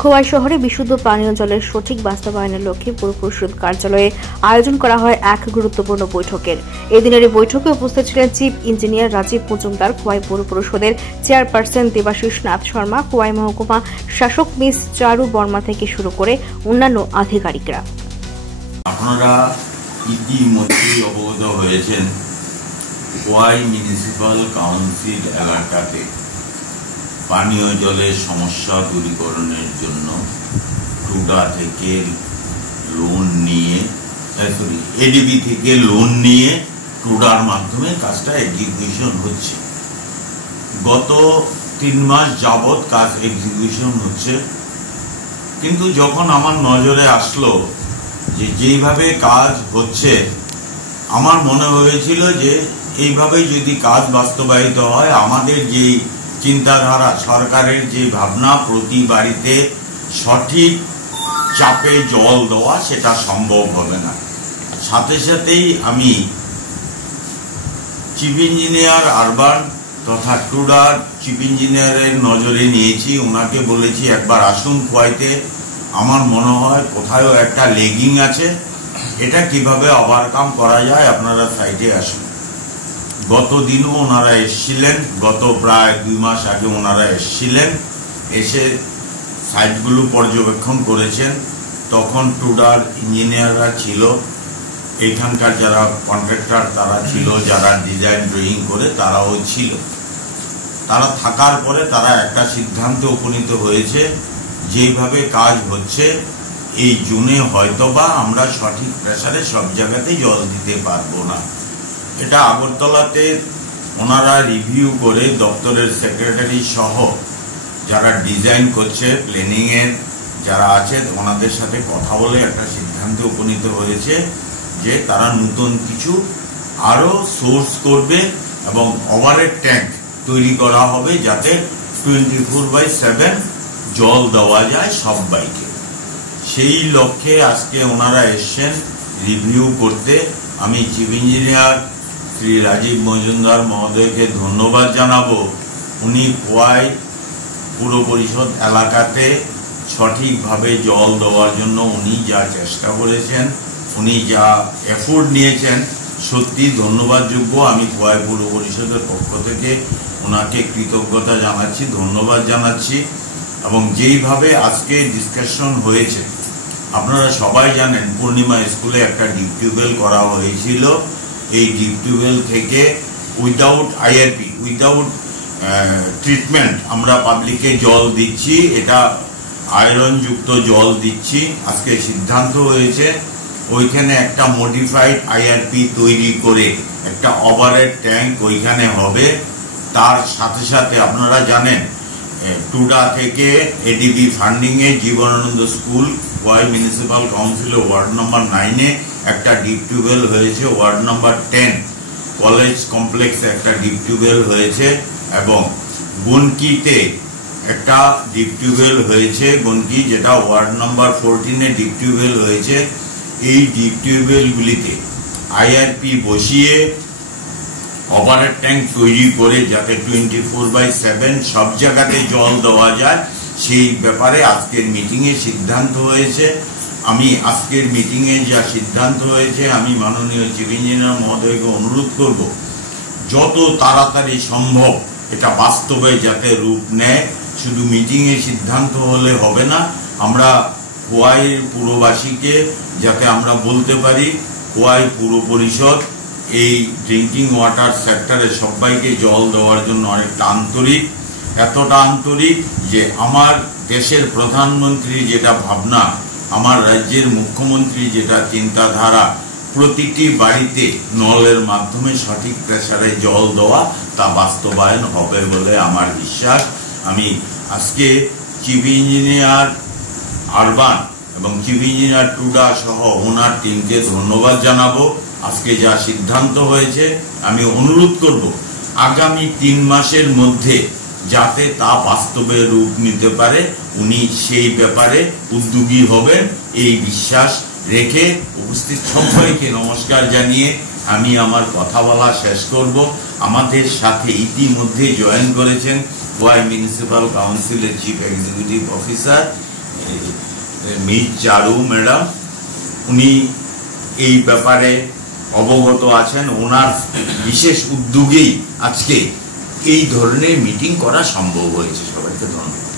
খোয়াই শহরে বিশুদ্ধ পানীয় জলের সঠিক বাস্তবায়নের লক্ষ্যে পৌর পরিষদ কার্যালয়ে আয়োজন করা হয় এক গুরুত্বপূর্ণ বৈঠকের। এদিনের এই বৈঠকে উপস্থিত ছিলেন চিফ ইঞ্জিনিয়ার রাজীব মজুমদার, খোয়াই পৌর পরিষদের চেয়ারপারসন দেবাশিস নাথ শর্মা, খোয়াই মহকুমা শাসক মিস চারু বর্মা থেকে শুরু করে অন্যান্য আধিকারিকরা। আপনারা ইতিমধ্যেই অবগত হয়েছেন, খোয়াই মিউনিসিপাল কাউন্সিল এলাকাতে পানীয় জলের সমস্যা দূরীকরণের জন্য টুডা থেকে লোন নিয়ে এডিবি থেকে লোন নিয়ে টুডার মাধ্যমে কাজটা এক্সিকিউশন হচ্ছে। গত 3 মাস যাবৎ কাজ এক্সিকিউশন হচ্ছে, কিন্তু যখন আমার নজরে আসলো যে যেইভাবে কাজ হচ্ছে, আমার মনে হয়েছিল যে এইভাবে যদি কাজ বাস্তবায়িত হয়, আমাদের যে চিন্তাধারা, সরকারের যে ভাবনা প্রতি বাড়িতে সঠিক চাপে জল দেওয়া, সেটা সম্ভব হবে না। সাথে সাথেই আমি চিফ ইঞ্জিনিয়ার আরবান তথা টুডার চিফ ইঞ্জিনিয়ারের নজরে নিয়েছি। ওনাকে বলেছি একবার আসুন খোয়াইতে, আমার মনে হয় কোথাও একটা লেগিং আছে, এটা কিভাবে ওভারকাম করা যায়, আপনারা সাইটে আসুন। গত দিনও ওনারা এসেছিলেন, গত প্রায় 2 মাস আগে ওনারা এসেছিলেন, এসে সাইটগুলো পর্যবেক্ষণ করেছেন। তখন টুডার ইঞ্জিনিয়াররা ছিল, এখানকার যারা কন্ট্রাক্টর তারা ছিল, যারা ডিজাইন ড্রয়িং করে তারাও ছিল। তারা থাকার পরে তারা একটা সিদ্ধান্তে উপনীত হয়েছে, যেভাবে কাজ হচ্ছে এই জুনে হয়তোবা আমরা সঠিক প্রেসারে সব জায়গাতে জল দিতে পারবো না। এটা আগরতলাতে ওনারা রিভিউ করে দপ্তরের সেক্রেটারি সহ যারা ডিজাইন করছে, প্ল্যানিং এর যারা আছে, ওনাদের সাথে কথা বলে একটা সিদ্ধান্তে উপনীত হয়েছে যে তারা নতুন কিছু আরো সোর্স করবে এবং ওভারহেড ট্যাঙ্ক তৈরি করা হবে, যাতে 24/7 জল দেওয়া যায় সব বাইকে। সেই লক্ষ্যে আজকে ওনারা এসছেন রিভিউ করতে। আমি চিফ ইঞ্জিনিয়ার শ্রী রাজীব মজুমদার মহোদয়কে ধন্যবাদ জানাবো। উনি খোয়াই পুর পরিষদ এলাকাতে সঠিকভাবে জল দেওয়ার জন্য উনি যা চেষ্টা করেছেন, উনি যা এফোর্ট নিয়েছেন, সত্যি ধন্যবাদযোগ্য। আমি খোয়াই পুর পরিষদের পক্ষ থেকে ওনাকে কৃতজ্ঞতা জানাচ্ছি, ধন্যবাদ জানাচ্ছি। এবং যেইভাবে আজকে ডিসকাশন হয়েছে, আপনারা সবাই জানেন পূর্ণিমা স্কুলে একটা ডিপ টিউবওয়েল করা হয়েছিল। এই ডিপ টিউবওয়েল থেকে উইদাউট আইআরপি, উইদাউট ট্রিটমেন্ট আমরা পাবলিকে জল দিচ্ছি, এটা আয়রন যুক্ত জল দিচ্ছি। আজকে সিদ্ধান্ত হয়েছে ওইখানে একটা মডিফাইড আইআরপি তৈরি করে একটা ওভারহেড ট্যাঙ্ক ওইখানে হবে। তার সাথে সাথে আপনারা জানেন টুডা থেকে এডিবি ফান্ডিং এ জীবনানন্দ স্কুল খোয়াই মিউনিসিপাল কাউন্সিলের ওয়ার্ড নম্বর 9-এ একটা ডিপ টিউবওয়েল হয়েছে, ওয়ার্ড নম্বর 10 কলেজ কমপ্লেক্সে একটা ডিপ টিউবওয়েল হয়েছে, এবং গনকিতে একটা ডিপ টিউবওয়েল হয়েছে, গনকি যেটা ওয়ার্ড নম্বর 14-এ ডিপ টিউবওয়েল হয়েছে। এই ডিপ টিউবওয়েলগুলিতে আইআরপি বসিয়ে ওভারহেড ট্যাঙ্ক তৈরি করে যাতে 24/7 সব জায়গাতে জল দেওয়া যায়, সেই ব্যাপারে আজকের মিটিংয়ে সিদ্ধান্ত হয়েছে। আমি আজকের মিটিংয়ে যা সিদ্ধান্ত হয়েছে, আমি মাননীয় চিফ ইঞ্জিনিয়ার মহোদয়কে অনুরোধ করব যত তাড়াতাড়ি সম্ভব এটা বাস্তবে যাতে রূপ নেয়। শুধু মিটিংয়ে সিদ্ধান্ত হলে হবে না, আমরা খোয়াই পুরবাসীকে যাতে আমরা বলতে পারি খোয়াই পুর পরিষদ এই ড্রিঙ্কিং ওয়াটার সেক্টরে সবাইকে জল দেওয়ার জন্য অনেকটা আন্তরিক, এতটা আন্তরিক যে আমার দেশের প্রধানমন্ত্রী যেটা ভাবনা, আমার রাজ্যের মুখ্যমন্ত্রী যেটা চিন্তাধারা, প্রতিটি বাড়িতে নলের মাধ্যমে সঠিক প্রেসারে জল দেওয়া, তা বাস্তবায়ন হবে বলে আমার বিশ্বাস। আমি আজকে চিফ ইঞ্জিনিয়ার আরবান এবং চিফ ইঞ্জিনিয়ার টুডা সহ ওনার টিমকে ধন্যবাদ জানাবো। আজকে যা সিদ্ধান্ত হয়েছে, আমি অনুরোধ করব আগামী 3 মাসের মধ্যে যাতে তা বাস্তবে রূপ নিতে পারে, উনি সেই ব্যাপারে উদ্যোগী হবেন এই বিশ্বাস রেখে উপস্থিত সবাইকে নমস্কার জানিয়ে আমি আমার কথা বলা শেষ করব। আমাদের সাথে ইতিমধ্যে জয়েন করেছেন খোয়াই মিউনিসিপাল কাউন্সিলের চিফ এক্সিকিউটিভ অফিসার মিস চারু ম্যাডাম, উনি এই ব্যাপারে অবগত আছেন। ওনার বিশেষ উদ্যোগেই আজকে এই ধরনের মিটিং করা সম্ভব হয়েছে। সবাইকে ধন্যবাদ।